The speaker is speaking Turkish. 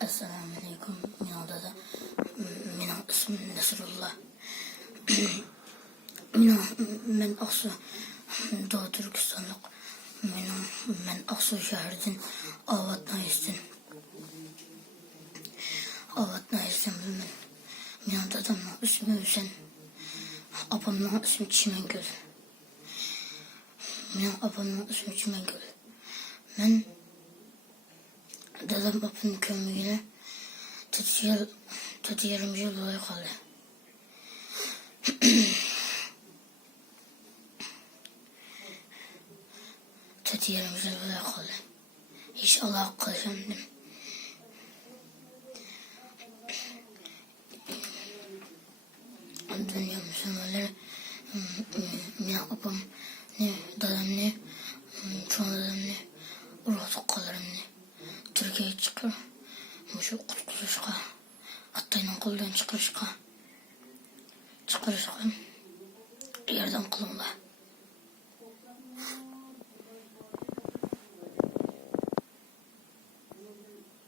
Assalamu alaikum. Benim ismim Nasrullah. Ben Aksu Doğu Türkistanlık. Ben Aksu şehrinden Avat'tan istim. Benim dadamın ismi Hüseyin. Abamın ismi Çimengöl. Benim abamın ismi Çimengöl. Ben dadam babamın kömüğüyle 4 yıl olay kaldı. Yarım yıl olay kaldı. İnşallah kalacağım dedim. Dünya Müslümanları ne babam ne dadam ne çoğun dadam ne ruhlu kalırım ne Türkiye'ye çıkar şu kurtuluşa hattayla koldan çıkarışka yardım kılınla.